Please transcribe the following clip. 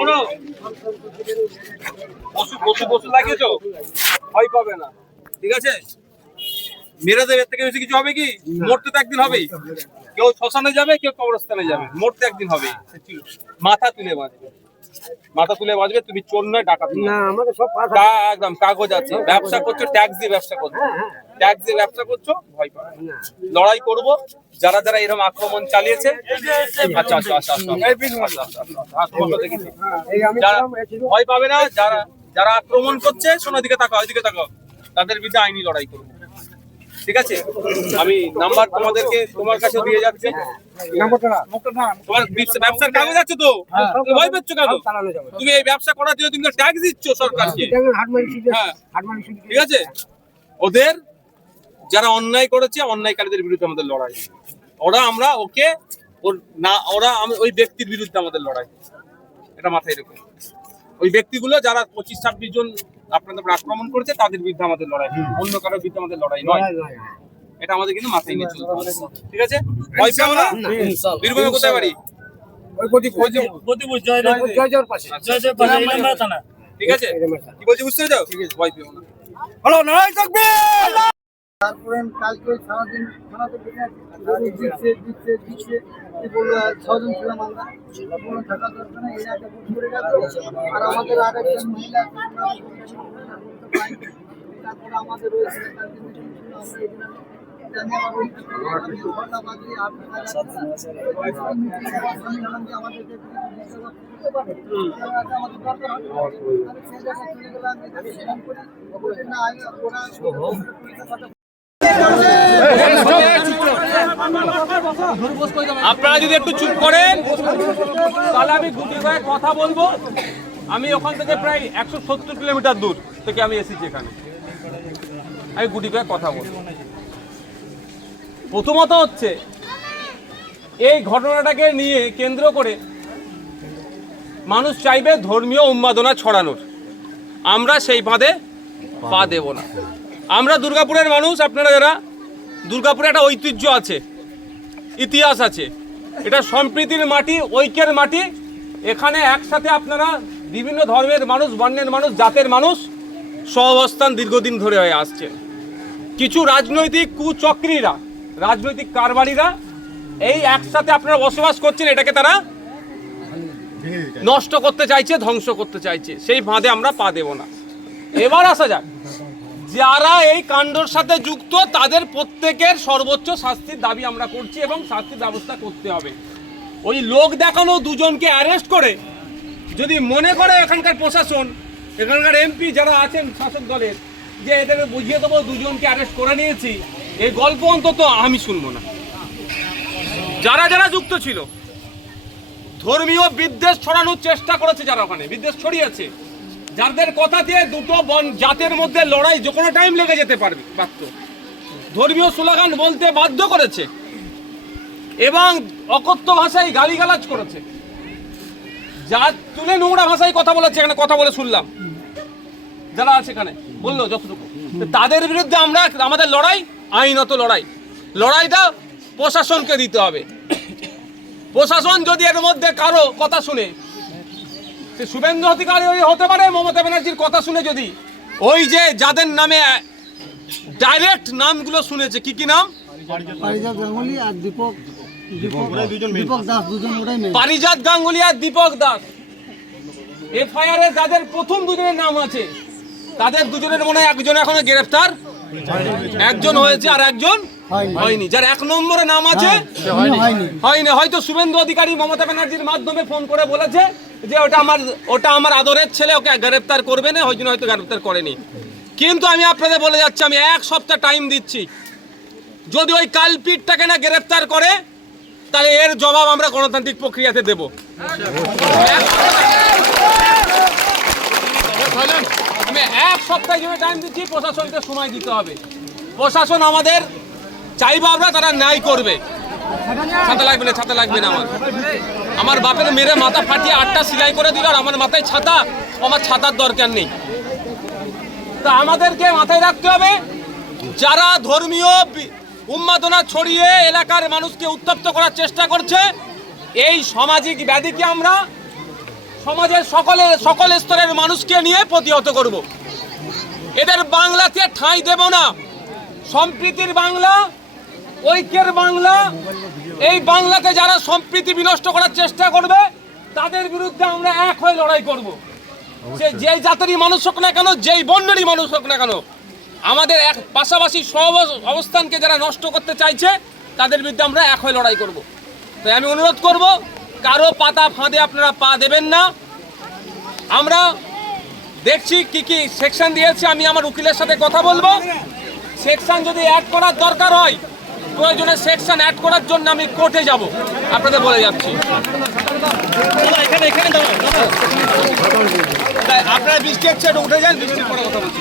শোনো, পশু লাগিয়েছো, ভয় পাবে না, ঠিক আছে? মেরে দেবে, থেকে বেশি কিছু হবে কি? মরতে তো একদিন হবেই। কেউ শ্মশানে যাবে, কেউ কবরস্থানে যাবে, মরতে একদিন হবেই। মাথা তুলে বাঁচবে, মাথা তুলে বাঁচবে। তুমি চোর নয়, ডাকাত না, আমাদের সব একদম কাগজ আছে। ব্যবসা করছো, ট্যাক্স দিয়ে ব্যবসা করছো, ট্যাক্স দিয়ে ব্যবসা করছো, ভয় পাবে না। লড়াই করব, যারা যারা এরকম আক্রমণ চালিয়েছে। আচ্ছা আচ্ছা আচ্ছা দেখেছি, ভয় পাবে না। যারা যারা আক্রমণ করছে, শোনো, দিকে তাকাও, ওইদিকে তাকাও, তাদের বিরুদ্ধে আইনি লড়াই করবো, ঠিক আছে? আমি নাম্বার তোমাদেরকে তোমার কাছে দিয়ে যাচ্ছি। তোমার ব্যবসার কাগজ আছে তো, ভয় পাচ্ছ কেন? তুমি এই ব্যবসা করার জন্য তুমি ট্যাক্স দিচ্ছ সরকারকে, হ্যাঁ, ঠিক আছে? ওদের যারা অন্যায় করেছে, অন্যায়কারীদের বিরুদ্ধে আমাদের লড়াই। ওই ব্যক্তির বিরুদ্ধে আমাদের লড়াই, এটা মাথায় রেখো। ওই ব্যক্তিগুলো যারা 25-26 জন আপনাদের আক্রমণ করেছে, তাদের বিরুদ্ধে আমাদের লড়াই, অন্য কারোর বিরুদ্ধে আমাদের লড়াই নয়। এটা আমাদের কিন্তু মাথায় নিয়ে চলতে হবে, ঠিক আছে? ভয় পেও না। বীরভূমে কোথায় বাড়ি? ঠিক আছে, কি বলছি বুঝতে পেরেছো? ভয় পেও না। হ্যালো, নারায়ণ থাকবে। তারপরে কালকে সারাদিন থানাতে দিচ্ছে কি বলবো, 6 জন ছিলাম আমরা, কোনো থাকা দরকার নেই, এলাকা বুক করে গেল। আর আমাদের আরেকজন মহিলা তারপরে আমাদের রয়েছে আপনারা যদি একটু চুপ করেন, তাহলে আমি গুটি কয়েক কথা বলবো। আমি ওখান থেকে প্রায় 170 কিলোমিটার দূর থেকে আমি এসেছি এখানে, আমি গুটি কয়েক কথা বলবো। প্রথমত হচ্ছে, এই ঘটনাটাকে নিয়ে কেন্দ্র করে মানুষ চাইবে ধর্মীয় উন্মাদনা ছড়ানোর। আমরা সেই ফাঁদে পা দেব না। আমরা দুর্গাপুরের মানুষ। আপনারা যারা, দুর্গাপুরে একটা ঐতিহ্য আছে, ইতিহাস আছে, এটা সম্প্রীতির মাটি, ঐক্যের মাটি। এখানে একসাথে আপনারা বিভিন্ন ধর্মের মানুষ, বর্ণের মানুষ, জাতের মানুষ সহাবস্থান দীর্ঘদিন ধরে হয়ে আসছে। কিছু রাজনৈতিক কুচক্রীরা, রাজনৈতিক কারবারিরা এই একসাথে আপনারা বসবাস করছেন, এটাকে তারা নষ্ট করতে চাইছে, ধ্বংস করতে চাইছে। সেই ফাঁদে আমরা পা দেব না। এবার আসা যাক, যারা এই কাণ্ডর সাথে যুক্ত, তাদের প্রত্যেকের সর্বোচ্চ শাস্তির দাবি আমরা করছি এবং শাস্তির ব্যবস্থা করতে হবে। ওই লোক দেখানো দুজনকে অ্যারেস্ট করে যদি মনে করে এখানকার প্রশাসন, এখানকার এমপি যারা আছেন শাসক দলের, যে এদেরকে বুঝিয়ে দেবো দুজনকে অ্যারেস্ট করে নিয়েছি, এই গল্প অন্তত আমি শুনবো না। যারা যারা যুক্ত ছিল, ধর্মীয় বিদ্বেষ ছড়ানোর চেষ্টা করেছে, যারা ওখানে বিদ্বেষ ছড়িয়েছে, যাদের কথা দিয়ে দুটো জাতের মধ্যে লড়াই যে কোনো টাইম লেগে যেতে পারত, ধর্মীয় স্লোগান বলতে বাধ্য করেছে এবং অকথ্য ভাষায় গালিগালাজ করেছে, যা তুলে নোংরা ভাষায় কথা বলেছে, এখানে কথা বলে শুনলাম যারা আছে এখানে, বললো যতটুকু। তাদের বিরুদ্ধে আমরা, আমাদের লড়াই আইনত লড়াই, লড়াইটা প্রশাসনকে দিতে হবে। প্রশাসন যদি এর মধ্যে কারো কথা শুনে, সে শুভেন্দু অধিকারী হতে পারে, মমতা ব্যানার্জির কথা শুনে যদি ওই যে যাদের নামে ডাইরেক্ট নামগুলো শুনেছে, কি কি নাম? পারিজাত গাঙ্গুলি আর দীপক দাস, পারিজাত গাঙ্গুলি আর দীপক দাস। এফআইআর এ যাদের প্রথম দুজনের নাম আছে, তাদের দুজনের মনে হয় একজন এখনো গ্রেফতার, একজন হয়েছে আর একজন হয়নি। যার 1 নম্বরে নাম আছে হয়নি। হয়তো শুভেন্দু অধিকারী মমতা ব্যানার্জির মাধ্যমে ফোন করে বলেছে যে ওটা আমার আদরের ছেলে, ওকে গ্রেফতার করবে না, ওই জন্য হয়তো গ্রেফতার করেনি। কিন্তু আমি আপনাদের বলে যাচ্ছি, আমি 1 সপ্তাহ টাইম দিচ্ছি, যদি ওই কালপিটটাকে না গ্রেফতার করে, তাহলে এর জবাব আমরা গণতান্ত্রিক প্রক্রিয়াতে দেব। আমি 1 সপ্তাহ টাইম দিচ্ছি, প্রশাসনকে সময় দিতে হবে। প্রশাসন আমাদের চাইবো আমরা, তারা ন্যায় করবে। ছাতা লাগবে না আমার বাপের মেরে মাথা ফাটিয়ে 8টা সেলাই করে দিল, আর আমার মাথায় ছাতা, আমার ছাতার দরকার নেই। তা আমাদেরকে মাথায় রাখতে হবে, যারা ধর্মীয় উন্মাদনা ছড়িয়ে এলাকার মানুষকে উত্তপ্ত করার চেষ্টা করছে, এই সামাজিক ব্যাধিকে আমরা সমাজের সকল স্তরের মানুষকে নিয়ে প্রতিহত করব। এদের বাংলাতে ঠাঁই দেব না। সম্প্রীতির বাংলা, ঐক্যের বাংলা, এই বাংলাতে যারা সম্প্রীতি বিনষ্ট করার চেষ্টা করবে তাদের বিরুদ্ধে আমরা এক হয়ে লড়াই করব। সে যেই জাতেরই মানুষ হোক না কেন, যেই বর্ণেরই মানুষ হোক না কেন, আমাদের এক পাশাপাশি সব অবস্থানকে যারা নষ্ট করতে চাইছে তাদের বিরুদ্ধে আমরা এক হয়ে লড়াই করব। তাই আমি অনুরোধ করব, কারো পাতা ফাঁদে আপনারা পা দেবেন না। আমরা দেখছি কি কি সেকশন দিয়েছে, আমি আমার উকিলের সাথে কথা বলবো। সেকশন যদি অ্যাড করার দরকার হয়, প্রয়োজনে সেকশন অ্যাড করার জন্য আমি কোর্টে যাব, আপনাদের বলে যাচ্ছি। আপনারা বৃষ্টি হচ্ছে, উঠে যান, বৃষ্টির পরে কথা বলছি।